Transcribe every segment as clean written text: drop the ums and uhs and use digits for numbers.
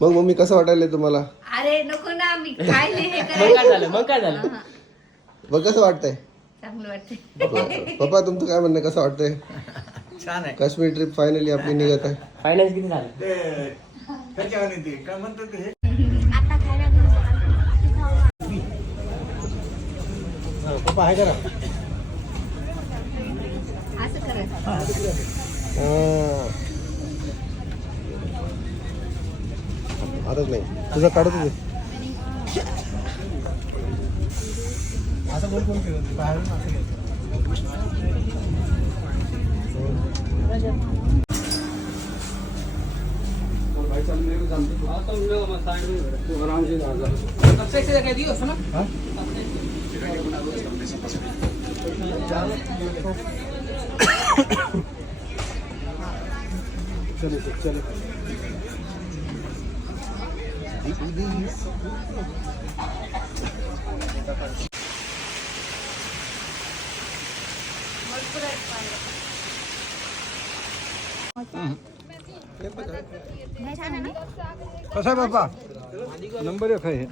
मग मम्मी कसं वाटायला तुम्हाला? अरे नको ना मी खायले हे मग काय झालं मग कसं वाटतंय? चांगलं वाटतंय. पप्पा तुमचं काय म्हणणं, कसं वाटतंय? छान आहे. काश्मीर ट्रिप फायनली आपली निघत आहे. फायनान्स किती झालं? त्याच्यावर ते काय म्हणतात ते पप्पा आहे करा. असं करायचं. आताच नाही तुझं काढत होते. असं बोल कोण केलं बाहेरून असं चलो कसं आहे बाबा नंबर 1 आहे.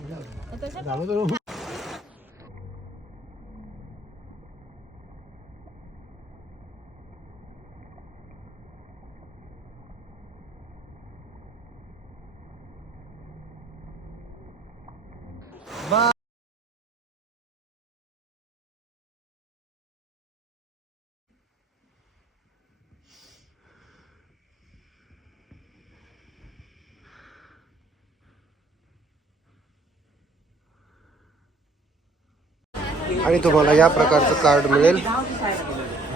आणि तुम्हाला या प्रकारचं कार्ड मिळेल.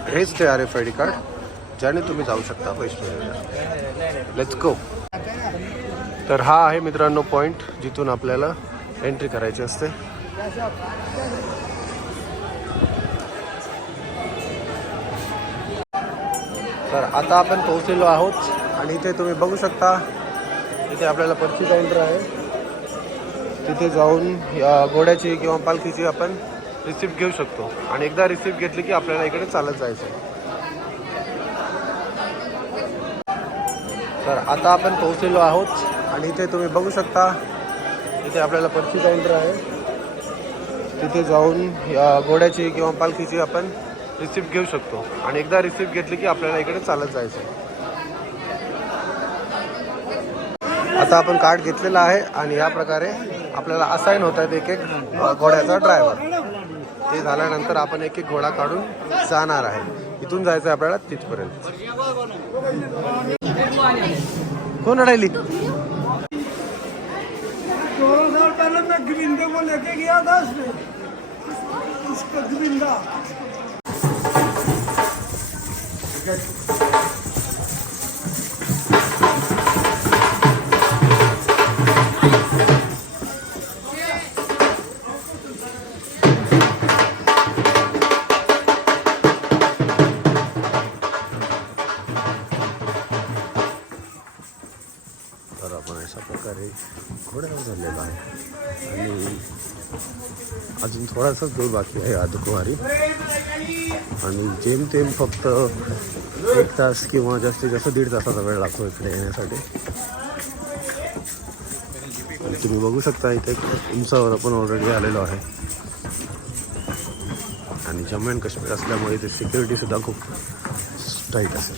हेच ते RFID कार्ड ज्याने तुम्ही जाऊ शकता वैष्णोदेवीला. Let's go. तर हा आहे मित्रांनो पॉईंट जिथून आपल्याला एंट्री करायची असते. तर आता आपण पोहोचलेलो आहोत आणि इथे तुम्ही बघू शकता, इथे आपल्याला पर्ची काउंटर आहे. तिथे जाऊन या घोड्याची किंवा पालखीची आपण रिसिप्ट घेऊ शकतो आणि एकदा रिसिप्ट घेतली की आपल्याला इकडे चालत जायचं आहे. तर आता आपण पोहोचलेलो आहोत आणि इथे तुम्ही बघू शकता, इथे आपल्याला पर्ची काउंटर आहे. तिथे जाऊन या घोड्याची किंवा पालखीची आपण रिसिप्ट घेऊ शकतो आणि एकदा रिसिप्ट घेतली की आपल्याला इकडे चालत जायचं आहे. आता आपण कार्ड घेतलेला आहे आणि या प्रकारे आपल्याला असाइन होत आहेत एक एक घोड्याचा ड्रायव्हर. ते झाल्यानंतर आपण एक एक घोडा काढून जाणार आहे. इथून जायचं आहे आपल्याला तिथपर्यंत. कोण अडायली? तर आपण अशा प्रकारे घोड्यावर झालेला आहे आणि अजून थोडासाच दूर बाकी आहे अर्धकुवारी आणि जेमतेम फक्त 1 तास किंवा जास्तीत जास्त 1.5 तासाचा वेळ लागतो इकडे येण्यासाठी. आणि तुम्ही बघू शकता इथे उंचावर आपण ऑलरेडी आलेलो आहे आणि जम्मू अँड काश्मीर असल्यामुळे इथे सिक्युरिटी सुद्धा खूप टाईट असेल.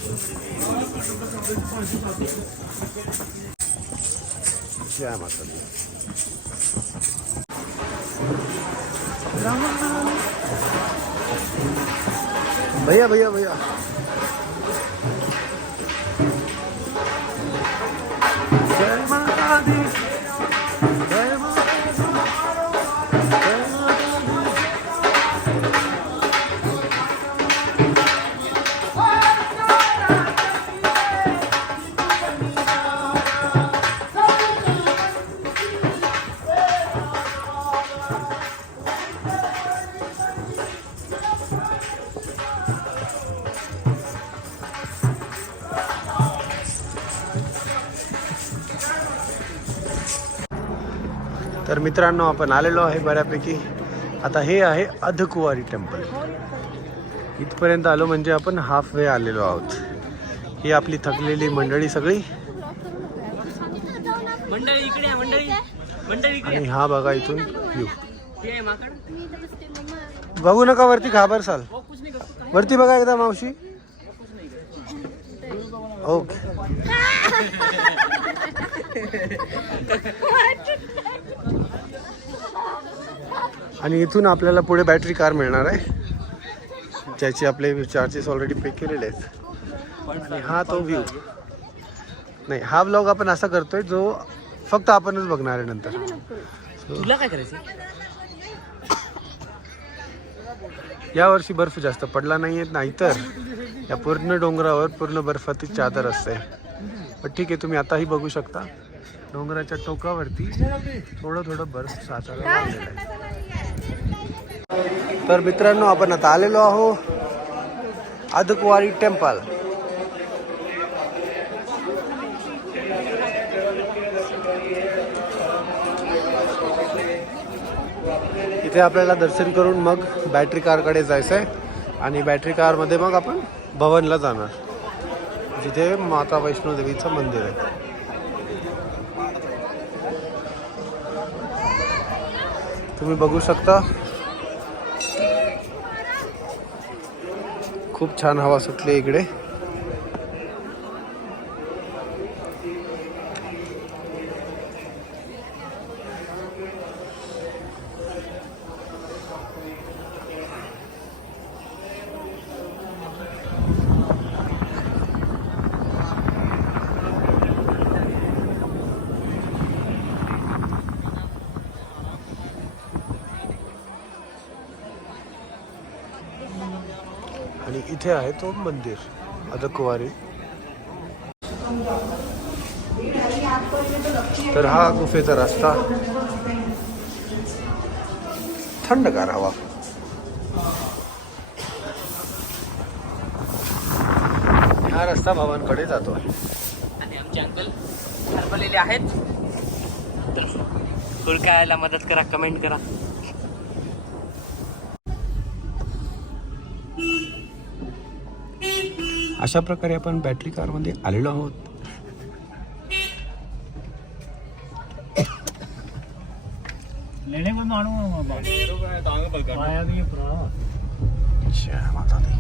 जय माता दी. भैया भैया भैया जय माता दी. जय माता दी. जय माता दी. तर मित्रांनो आपण आलेलो आहे बऱ्यापैकी. आता हे आहे अर्धकुवारी टेम्पल. इथपर्यंत आलो म्हणजे आपण हाफ वे आलेलो आहोत. ही आपली थकलेली मंडळी सगळी मंडळी इकडे आहे, मंडळी इकडे आणि हा बघा इथून व्ह्यू. ते आहे माकड. बघू नका वरती घाबरसाल. वरती बघा एकदा मावशी. ओके. आणि इथून आपल्याला पुढे बॅटरी कार मिळणार आहे, ज्याची आपले चार्जेस ऑलरेडी पे केलेले आहेत. आणि हा तो व्ह्यू नाही, हा ब्लॉग आपण असा करतोय जो फक्त आपणच बघणार आहे नंतर. तुला काय करायचं? यावर्षी बर्फ जास्त पडला नाहीये, नाहीतर या पूर्ण डोंगरावर पूर्ण बर्फाची चादर असते. पण ठीक आहे, तुम्ही आताही बघू शकता डोंगराच्या टोकावरती थोडं बर्फ साचायला लागलेलं आहे. तर मित्रांनो, आपण आता आलेलो आहो अर्धकुंवारी टेम्पल. इथे आपल्याला दर्शन करून मग बॅटरी कारकडे जायचं आहे. आणि बॅटरी कारमध्ये मग आपण भवनला जाणार, जिथे माता वैष्णो देवीचं मंदिर आहे. तुम्ही बघू शकता खूप छान हवा सुटली इकडे. आणि इथे आहे तो मंदिर अर्धकुंवारी. तर हा गुफेचा रस्ता, थंडगार हवा. हा रस्ता भवानकडे जातो आहे. आणि आमचे अंकल हरपलेले आहेत, तर हुडकायला मदत करा, कमेंट करा. अशा प्रकारे आपण बॅटरी कारमध्ये आलेलो आहोत. जय माता दी.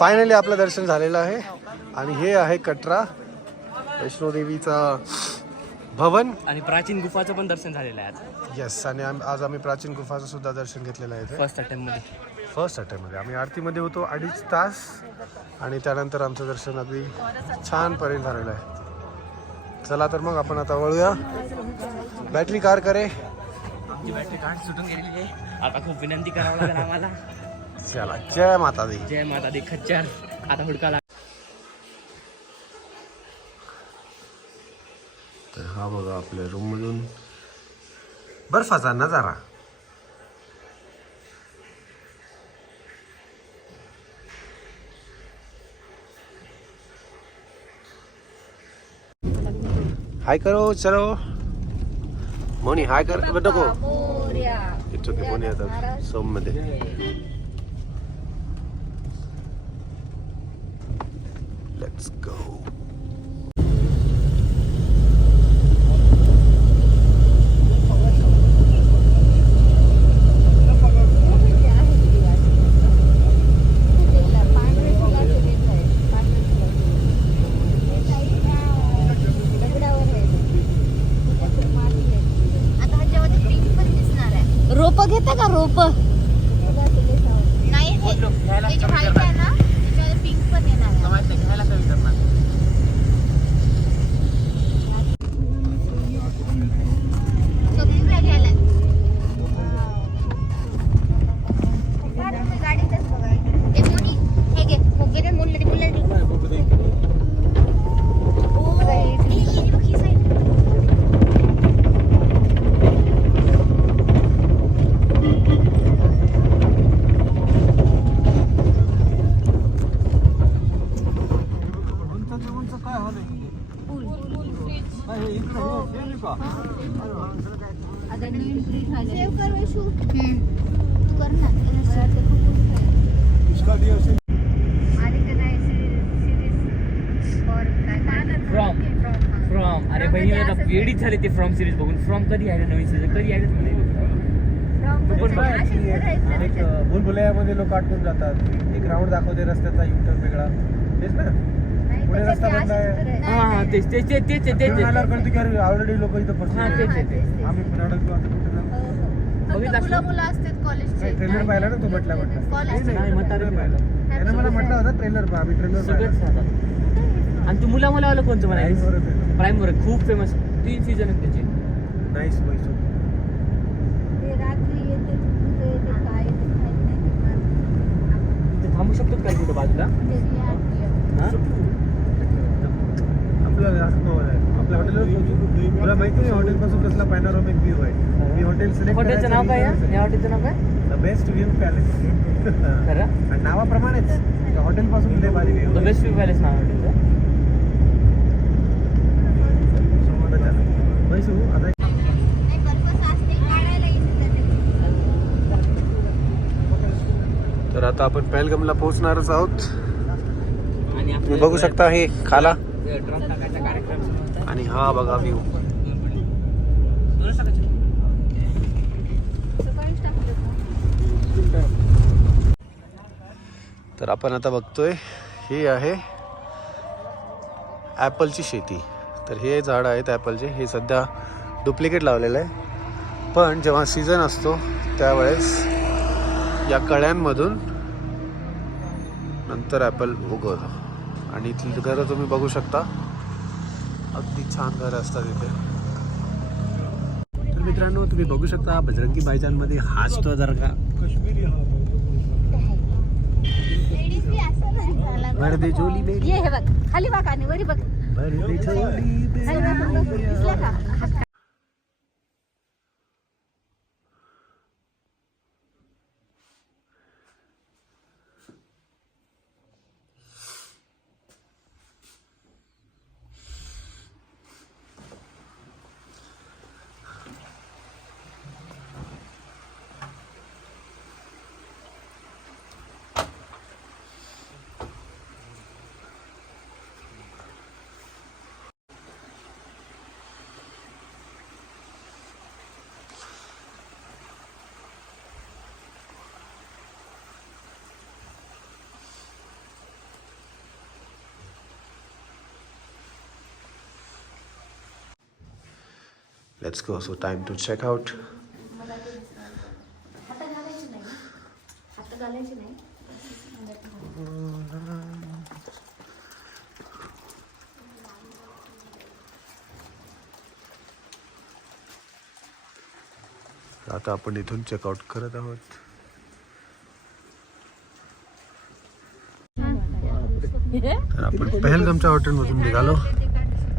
फायनली आपलं दर्शन झालेलं आहे. आणि हे आहे कटरा वैष्णोदेवीचा भवन. आणि प्राचीन गुफाचं पण दर्शन झालेलं आहे आज. येस. आणि आज आम्ही प्राचीन गुफाचं सुद्धा दर्शन घेतलेलं आहे. फर्स्ट अटेम्प्टमध्ये. फर्स्ट अटेम्प्टमध्ये आम्ही आरतीमध्ये होतो 2.5 तास, आणि त्यानंतर आमचं दर्शन अगदी छानपर्यंत झालेलं आहे. चला तर मग आपण आता वळूया बॅटरी कार करे. आमची बॅटरी कार्ड सुटून गेलेली आहे, आता खूप विनंती करावं लागेल आम्हाला. चला, जय माता दी. जय माता दी. खच्चर आता हुडकाला. तर हा बघा आपल्या रूम मधून बर्फाचा नजारा. हाय करो, चलो मोनी हाय कर. नको, इट्स ओके. मोनी आता सोम मध्ये. Let's go. रोप घेता का रोप? नाही ना, पिंक पण येणार आहे. आता नवीन फ्री झाले सेव्ह कर वैशू तू कर ना ते खूप मोठं आहे. इसका दिया से आदित्य काय सिरीज फॉर काय फ्रॉम अरे बहिणी आता वेळीच झाली ते फ्रॉम सिरीज बघून. फ्रॉम कधी आहे नवीन सीझन कधी आहे म्हणे. एक भूलभुलैयामध्ये लोक अटकून जातात. एक राऊंड दाखवते रस्त्याचा युटर्न वेगळा. तेच ना पुढे रस्ता बंद आहे. हा तेच आल्यावर कळतं की अरे ऑलरेडी लोक इथं हा, तेच. फसले. आम्ही पण अडकलो आता कुठे जाऊ. बघितलं मुलं असतात कॉलेजचे ट्रेलर पाहिला ना तो म्हटला कॉलेजचे नाही, म्हातारे पाहिला. त्याने मला म्हटलं होतं ट्रेलर पहा. आम्ही ट्रेलर सगळंच पाहिला. राहतात. आणि तू मुलावालं कोणतं म्हणालीस. Prime वरच आहे. प्राईम वर खूप फेमस 3 सीझन आहेत त्याचे. नाईस वैशू. ते रात्री येते ते काय ते माहित नाही ते थांबू शकतो का तिथं बाजूला. हा? आपलं असं नवल आहे. आपल्या हॉटेलवर पोहोचू. तुला माहिती नाही हॉटेलपासून कसला पॅनोरामिक व्ह्यू आहे. मी हॉटेल सिलेक्ट हॉटेलचं नाव काय आहे? या हॉटेलचं नाव काय? The best view palace. खरं आणि नावाप्रमाणेच हॉटेलपासून लय भारी view. The best view palace नाव आहे हॉटेलचं. वैशू आता नाही पर्पस असते काढायला तर आता आपण पहलगामला पोहोचणारच आहोत. आणि तुम्ही बघू शकता हे खाला ड्रम टाकायचा कार्यक्रम सुरू होता. आणि हा बघा व्ह्यू. दोनच टाकायचे. सकाळीच टाकलं तर आपण आता बघतोय हे आहे ॲपलची शेती. तर हे झाड आहेत ॲपलचे. हे सध्या डुप्लिकेट लावलेलं आहे. पण जेव्हा सीझन असतो त्यावेळेस या कळ्यांमधून नंतर ॲपल उगवतं. आणि इथली घरं तुम्ही बघू शकता. अगदी छान घरं असतात इथे. तर मित्रांनो तुम्ही बघू शकता बजरंगी भाईजानमध्ये हाच तो जर का कश्मीरी लेडीज बी असं नाही झाला वर्दे जोली बेरी ये हे बघ खाली बघ आणि वरी बघ वर्दे जोली खाली बघ दिसलं का Let's go. So time to check out. आता घालायची नाही आता घालायची नाही आता आपण इथून चेकआउट करत आहोत. तर आपण पहलगामच्या हॉटेलमधून निघालो.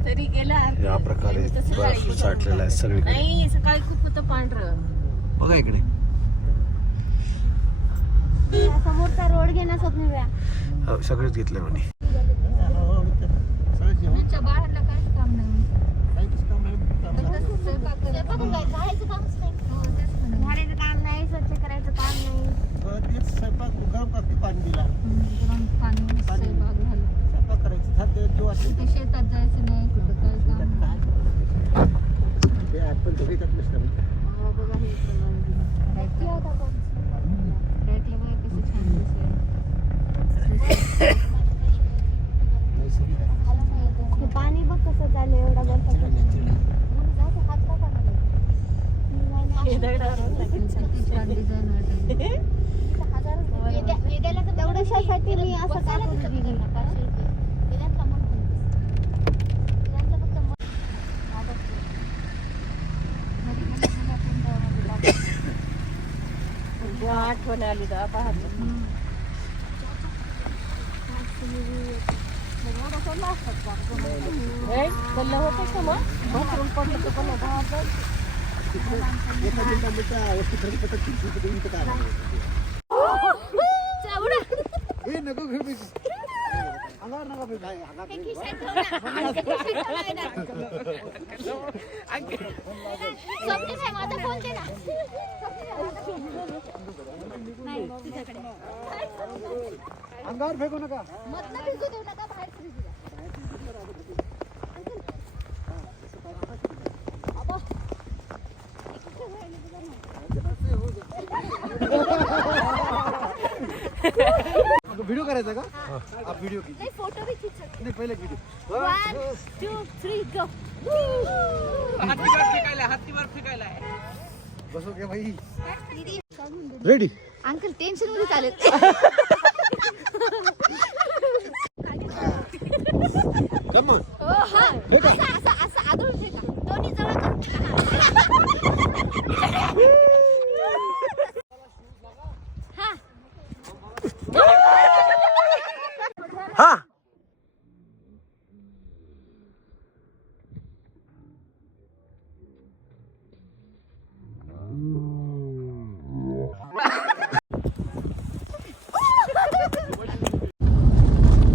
तरी गेला या प्रकारे बर्फ साठलेला आहे सगळीकडे. नाही सकाळी खूप होतं पांढरं बघा इकडे समोरचा रोड घेणं स्वप्न हो, सगळेच घेतले म्हणे. बाळाला काहीच काम नाही झाडायचं कामच नाही झाडायचं काम नाही स्वच्छ करायचं काम नाही गरम पाणी स्वयंपाक झालं कुठे शेतात जायचं नाही कुठं काय काम नाही. बघा हे रॅकला बघा कसं छान दिसतंय. पाणी बघ कसं झालं एवढा बर्फाचं हात का तेवढ्यासाठी मी असं आठवण आली तर पाहत गल्ला होतं का मग बाथरूम पडलं तर पण नको अंगावर फेकू नका. व्हिडिओ करायचा का? आप व्हिडिओ की फोटो भी खींच सकते नाही पहिले व्हिडिओ. 1 2 3 गो. हत्तीवर फेकायला बसो के भाई. दीदी रेडी. अंकल टेन्शन मध्ये चालेल. Come on. असं आदळून फेका. दोन्ही जवळ कर. हा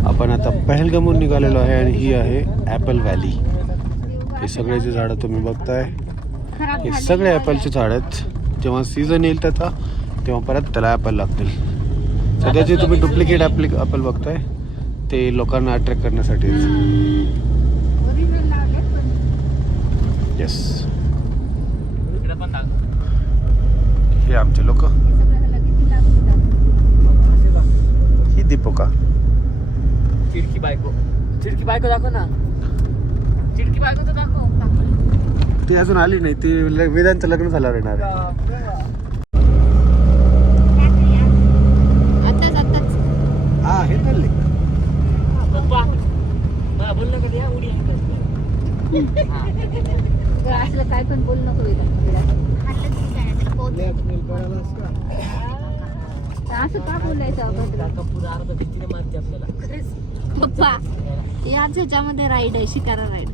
आपण आता पहलगामहून निघालेलो आहे आणि ही आहे ॲपल व्हॅली. हे सगळे जे झाडं तुम्ही बघताय हे सगळे ॲपलचे झाड आहेत. जेव्हा सीझन येईल त्याचा तेव्हा परत त्याला ॲपल लागतील. सध्याचे तुम्ही डुप्लिकेट ॲपल बघताय ते लोकांना अट्रॅक्ट करण्यासाठी. येस हे आमचे लोक. ही दीपिका. चिडकी बायको दाखव ना. चिडकी बायको तर दाखव. ती अजून आली नाही. ती वेदांचं लग्न झाल्यावर येणार आहे. हा हे तर असलं काय पण बोल नको. असं का बोलायचं पप्पा? याच ह्याच्यामध्ये राईड आहे, शिकारा राईड.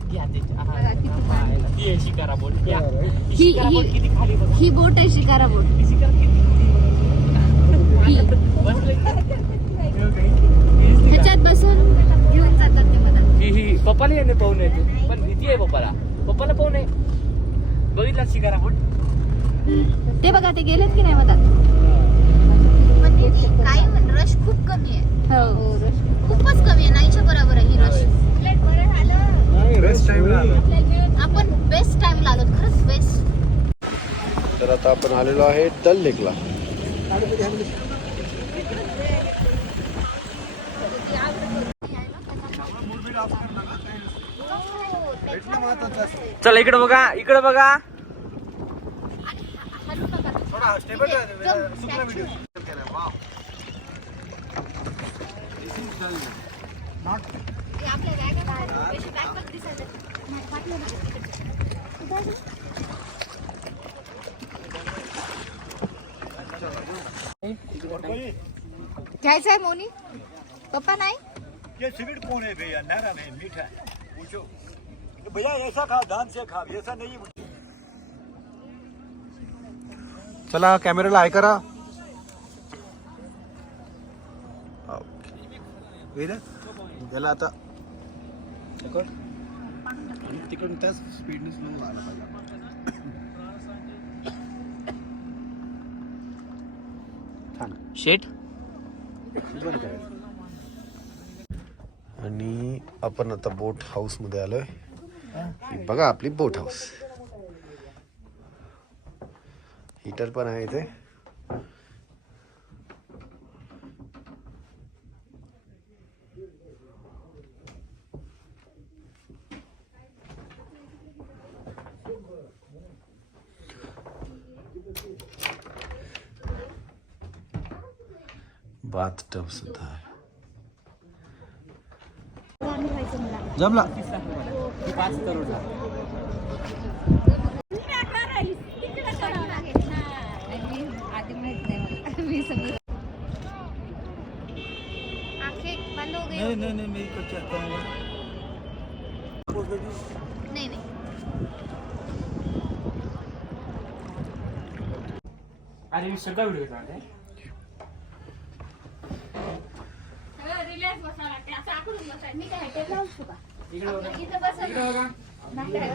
ही बोट आहे, शिकारा बोट. ह्याच्यात बसून घेऊन जातात ते मला. ही पप्पाला येणे पाहून येते पण भीती आहे पप्पाला पाहून आहे. बघितला शिकारा बोट ते बघा, ते गेलेत की नाही मधात. काय म्हण रश खूप कमी आहे. हो रश खूपच कमी आहे. नाहीच्या बरोबर आहे ही रश. आपण बेस्ट टाइमला आलो, खरंच बेस्ट. तर आता आपण आलेलो आहे डल लेकला. चला इकडे बघा. थोडा स्टेबल सुपला व्हिडिओ. घ्यायचं आहे मोनी? पप्पा नाही. ये सिगरेट कौन है भैया? नारा में मीठा है. पूछो भैया ऐसा खाओ, ध्यान से खाओ, ऐसा नहीं. चला कॅमेराला हाय करा. त्याला आता तिकडून त्याच स्पीडने स्लो आला पाहिजे. शेट आणि आपण आता बोट हाऊस मध्ये आलोय. ही बघा आपली बोट हाऊस. हीटर पण आहे इथे. बाथटब सुद्धा आहे. जमला. 5 करोड. आधी माहित नाही मला. मी सगळं आंखें बंद हो गई. नहीं मैं तो चाहता हूँ. नहीं नहीं. अरे मी सगळा व्हिडिओ काढलाय. रिलॅक्स बसायला लागते. असं मी काय टेबल लावू का इथं बसा नाही काय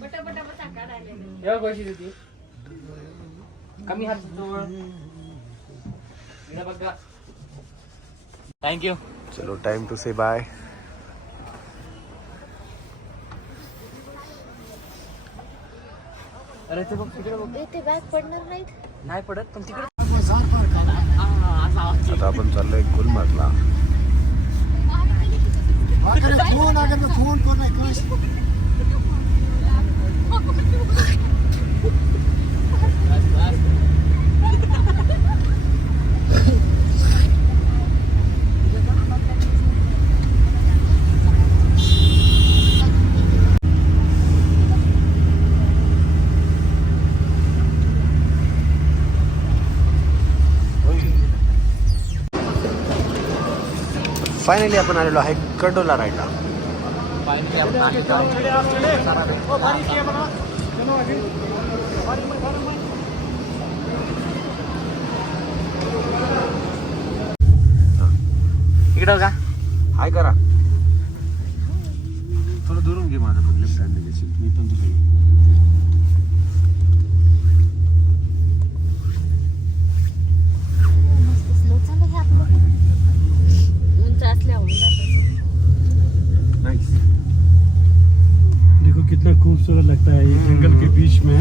पटापटा बसा काढायला कमी हात जवळ बघा. थँक्यू. चलो टाइम टू से बाय. अरे ते बघ तिकडे बघ. ते बॅग पडणार नाहीत. नाही पडत पण तिकडे आता आपण चाललोय गुलमर्गला. फोन को नाही फायनली आपण आलेलो आहे कंडोला राईडला. इकडे बघा. हाय करा. थोडं दुरून घे माझं पण लेफ्ट हँड घ्यायची. मी पण तुझे स्लो चालू आहे आपलं. उंच असल्यावर नाईस. देखो कितना खूबसूरत लगता है ये जंगल के बीच में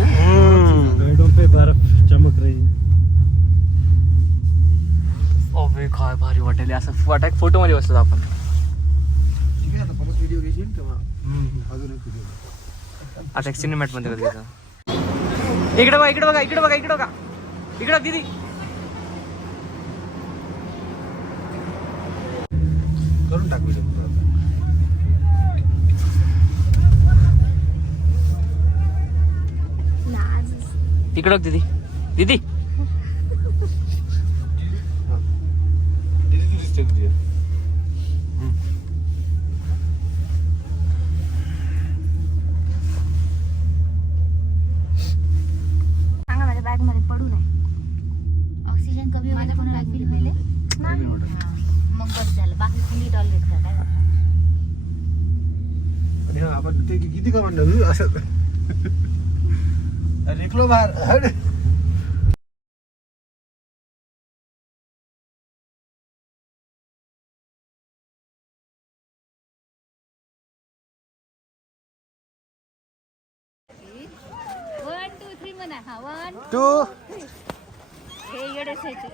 पेड़ों पे बर्फ चमक रही है. ओबे काय भारी वाटेल असं वाटाय फोटो मध्ये बसलो आपण. ठीक आहे आता परत व्हिडिओ घेशील तेव्हा अजून एक व्हिडिओ. आता एक सिनेमॅट मध्ये घ्यायचं. इकडे बघा इकडे बघा इकडे बघा इकडे बघा इकडे दीदी. करून टाक व्हिडिओ परत. तिकडे बघ दीदी. दीदी दीदी दिसते तुझी. सांगा माझ्या बॅग मध्ये पडू नये. ऑक्सिजन कमी वगैरे कोणाला फील होईल नाही. मग बस झालं. बाकी फुल्ली टॉलरेट करा काय होतं. आणि हा आपण ते किती का म्हणलं असं निकलो बाहेर. वन टू थ्री म्हणा. हा 1 तू हे येडे सायचे.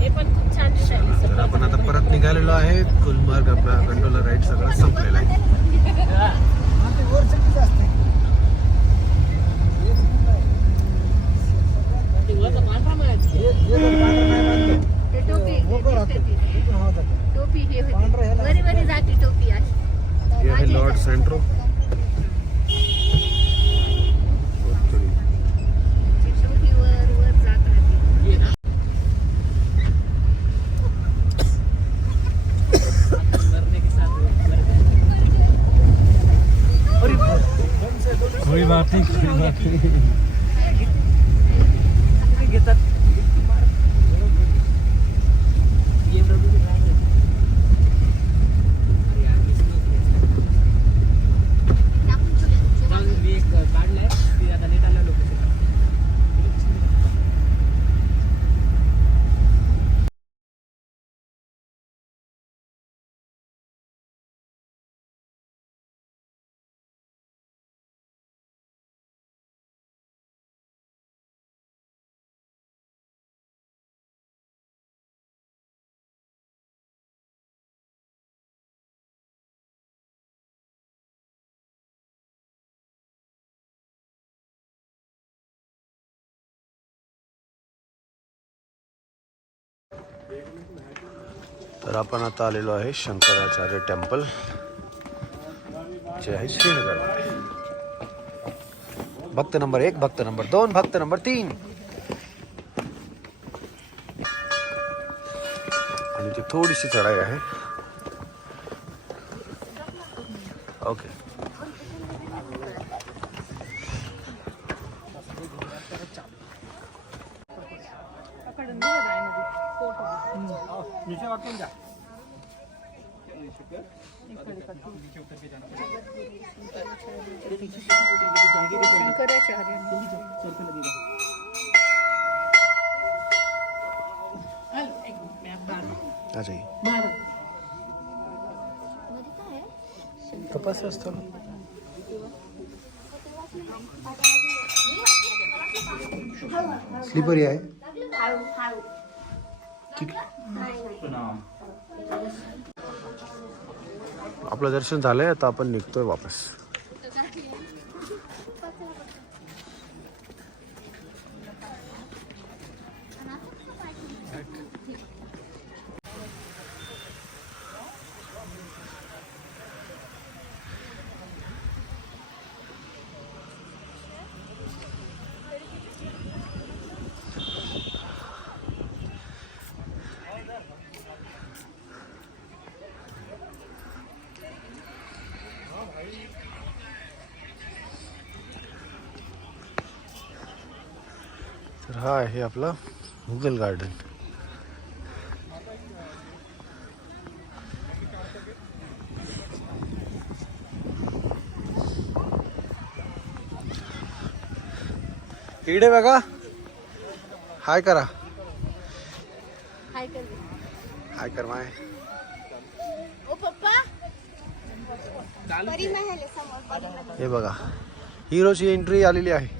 हे पण खूप छान दिसायला. तर आपण आता परत निघालेलो आहे. गुलमर्ग आपला कंडोला राईड सगळं संपलेलं आहे. ते टोपी टोपी हे होती. वरी वरी जाती टोपी अशी. ये है लॉर्ड सेंट्रो. टोपी वर वर जात राहते. कोई बात नहीं कोई बात नहीं. घेतात. काढलाय ती आता नेट आल्या लोकेशन. तर आपण आता आलेलो आहे शंकराचार्य टेम्पल जे आहे श्रीनगरमध्ये. भक्त नंबर 1, भक्त नंबर 2, भक्त नंबर 3. आणि ती थोडीशी चढाई आहे. ओके. नीचे वाकून जा आ जाइए कपास असतो स्लीपर आहे ठीक आपलं दर्शन झालंय आता आपण निघतोय वापस तर हा आहे आपला मुघल गार्डन इकडे बघा हाय करा हाय कर माय हे बघा हिरोची एंट्री आलेली आहे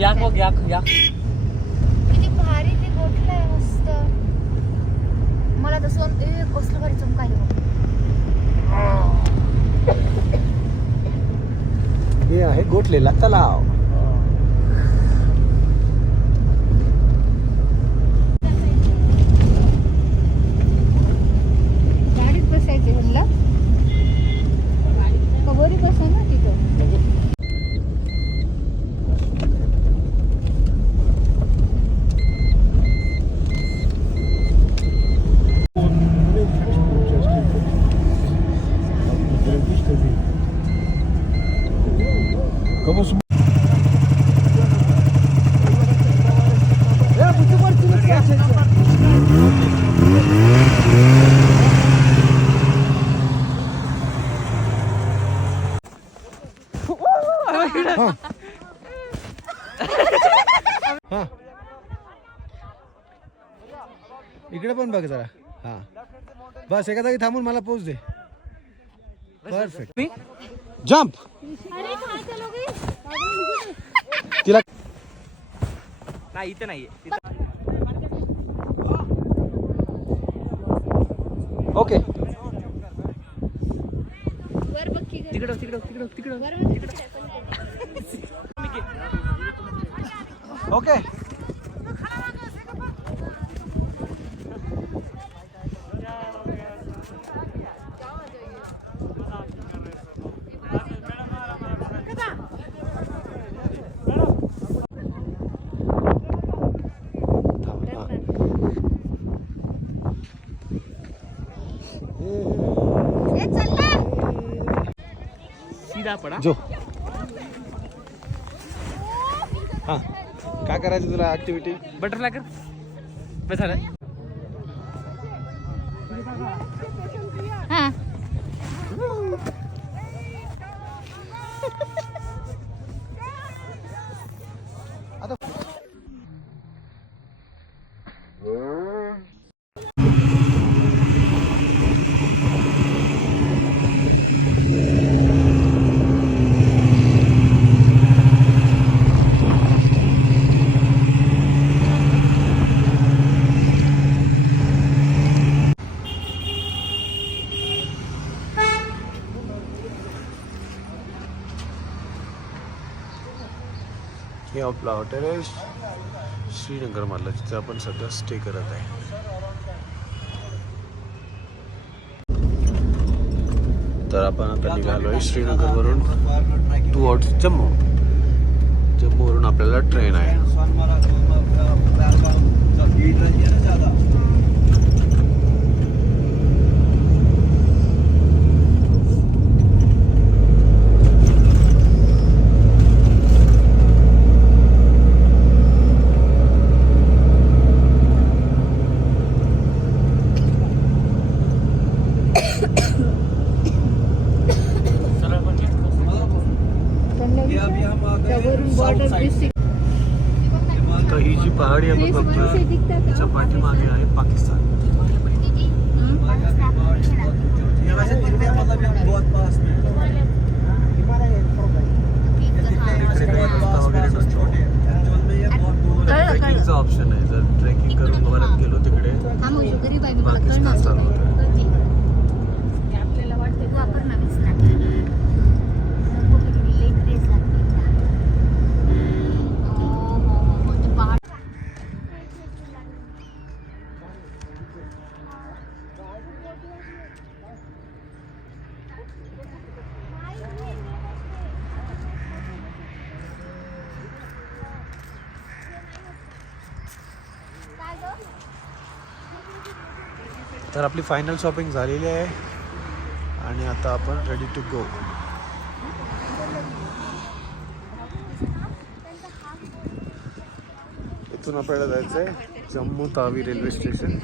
या को या किती भारी ते गोठलंय मस्त मला तर सोन कसलं भारी चमकाय हे आहे गोठलेला तलाव गाडीत बसायचे म्हणलं कबरी बसा ना तिथं इकडे पण बघ जरा हा बस एका जागी थांबून मला पोच दे परफेक्ट जंप तिला नाही इथे नाहीये ओके तिकडं ओके सीधा पडा जो हा काय करायचं तुला ऍक्टिव्हिटी बटरफ्लाय कर बस झालं हा हे आपलं हॉटेल आहे श्रीनगर मधलं, जिथे आपण सध्या स्टे करत आहे. तर आपण आता निघालोय श्रीनगरवरून टुवर्ड्स जम्मू. जम्मूवरून आपल्याला ट्रेन आहे. तर ही जी पहाडी आपण बघतोय त्याच्या पाठीमागे आहे पाकिस्तान. ट्रेकिंगचा ऑप्शन आहे. जर ट्रेकिंग करून परत गेलो तिकडे पाकिस्तान चालू होतं. आपल्याला वाटतं वापर ना तर आपली फायनल शॉपिंग झालेली आहे आणि आता आपण रेडी टू गो. इथून आपल्याला जायचं आहे जम्मू तावी रेल्वे स्टेशन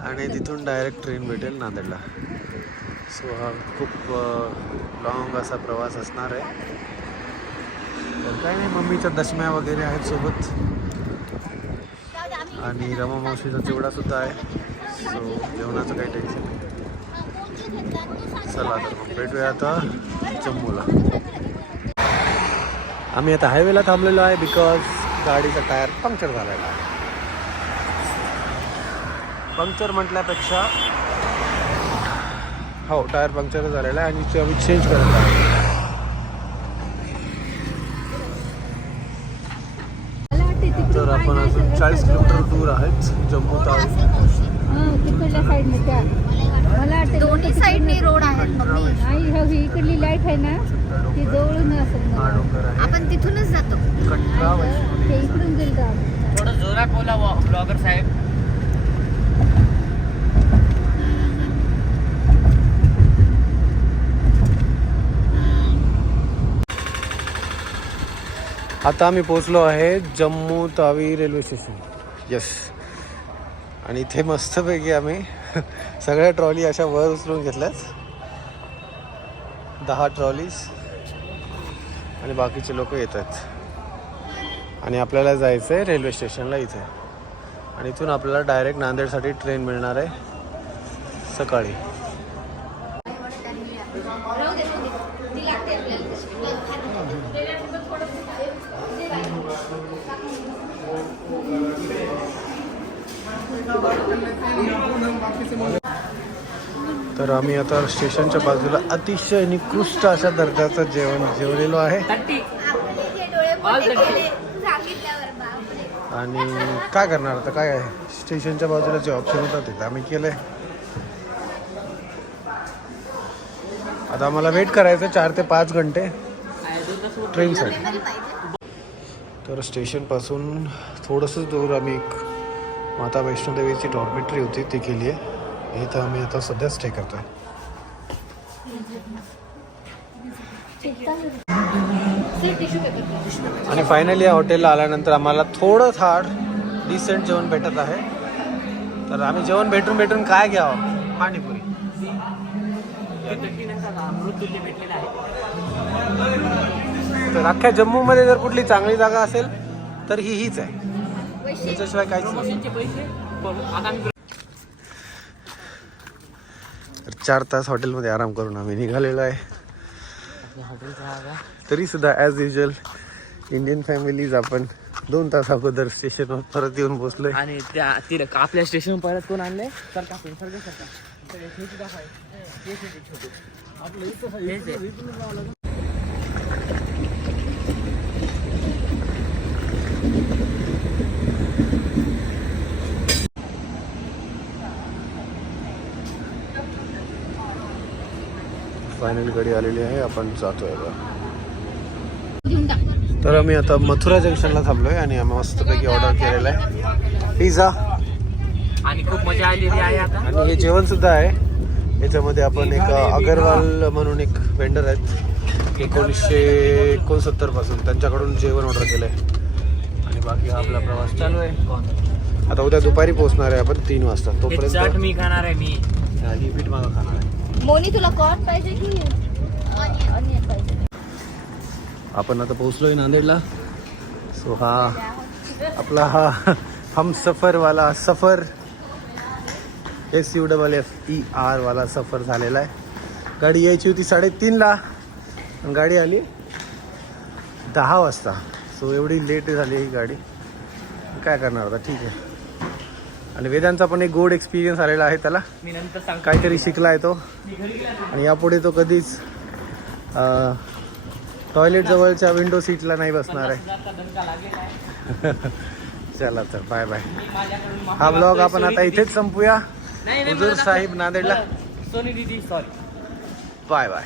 आणि तिथून डायरेक्ट ट्रेन भेटेल नांदेडला. सो हा खूप लॉंग असा प्रवास असणार आहे. तर काय नाही, मम्मीच्या दशम्या वगैरे आहेत सोबत आणि रमा मावशीचा चिवडा सुद्धा आहे. सो जेवणाचं काही टेन्शन नाही. चला तर मग भेटूया आता जम्मूला. आम्ही आता हायवेला थांबलेलो आहे बिकॉज गाडीचा टायर पंक्चर झालेला आहे. पंक्चर म्हटल्यापेक्षा हो टायर पंक्चर झालेला आहे आणि आम्ही चेंज करत आहे. तर आपण अजून 40 किलोमीटर दूर आहेत जम्मू तावी. तिकडल्या साईडने त्या मला वाटतं दोन्ही साईडने रोड आहेत मम्मी. नाही ही इकडली लाईट आहे ना ती जवळून असेल हा मला. डोंगर आहे आपण तिथूनच जातो. कटरा वैष्णो. ते इकडून गेलं तर थोडं जोरात बोला ब्लॉगर साहेब. आता आम्ही पोचलो आहे Jammu Tawi railway station. Yes. आणि इथे मस्तपैकी आम्ही सगळ्या ट्रॉली अशा वर उचलून घेतल्यात. 10 ट्रॉलीज आणि बाकीचे लोक येत आहेत आणि आपल्याला जायचं आहे रेल्वे स्टेशनला इथे. आणि इथून आपल्याला डायरेक्ट नांदेडसाठी ट्रेन मिळणार आहे सकाळी. तर आम्ही आता स्टेशनच्या बाजूला अतिशय निकृष्ट अशा दर्जाचं जेवलेलो आहे. आणि काय करणार आता, काय आहे स्टेशनच्या बाजूला जे ऑप्शन होता तिथे आम्ही केलं आहे. आता आम्हाला वेट करायचं 4 ते 5 घंटे ट्रेनसाठी. तर स्टेशनपासून थोडंसं दूर आम्ही एक माता वैष्णो देवीची डॉर्मेटरी होती ती केली आहे. इथं आम्ही आता सध्या स्टे करतो आहे. आणि फायनली या हॉटेलला आल्यानंतर आम्हाला थोडं थाड डिसेंट जेवण भेटत आहे. तर आम्ही जेवण भेटून काय घ्यावं, पाणीपुरी. तर अख्ख्या जम्मूमध्ये जर कुठली चांगली जागा असेल तर हीच आहे, त्याच्याशिवाय काहीच नाही. 4 तास हॉटेलमध्ये आराम करून आम्ही निघालेलो आहे. तरी सुद्धा ॲज युजल इंडियन फॅमिलीज आपण 2 तास अगोदर स्टेशनवर परत येऊन पोचलोय. आणि त्या आपल्या स्टेशन परत कोण आणलंय फायनल गाडी आलेली आहे, आपण जातोय बघा. घेऊन टाक. तर आम्ही आता मथुरा जंक्शनला थांबलोय आणि आम्ही मस्तपैकी ऑर्डर केलेला आहे पिझ्झा आणि खूप मजा आलेली आहे आता. आणि हे जेवण सुद्धा आहे. याच्यामध्ये आपण एक अगरवाल म्हणून एक वेंडर आहेत 1969 पासून, त्यांच्याकडून जेवण ऑर्डर केलंय. आणि बाकी हा आपला प्रवास चालू आहे. आता उद्या दुपारी पोहोचणार आहे आपण 3 वाजता. हे चाट तोपर्यंत मी खाणार आहे. मी ही पीठ मागं खाणार आहे. मोनी तुला कॉर्न पाहिजे की ऑनियन पाहिजे? आपण आता पोहोचलोय नांदेडला. सो हा आपला हा हम सफरवाला सफर SUFFER वाला सफर झालेला आहे. गाडी यायची होती 3:30ला आणि गाडी आली 10 वाजता. सो एवढी लेट झाली ही गाडी, काय करणार आता. ठीक आहे. आणि वेदांचा पण एक गोड एक्सपिरियन्स आलेला आहे. त्याला मी नंतर सांगतो. काहीतरी शिकलाय तो, आणि यापुढे तो कधीच टॉयलेट जवळच्या विंडो सीटला नाही बसणार आहे. चला तर बाय बाय. हा ब्लॉग आपण आता इथेच संपूया. हुजूर साहिब नांदेडला. सोनी दीदी सॉरी. Bye bye.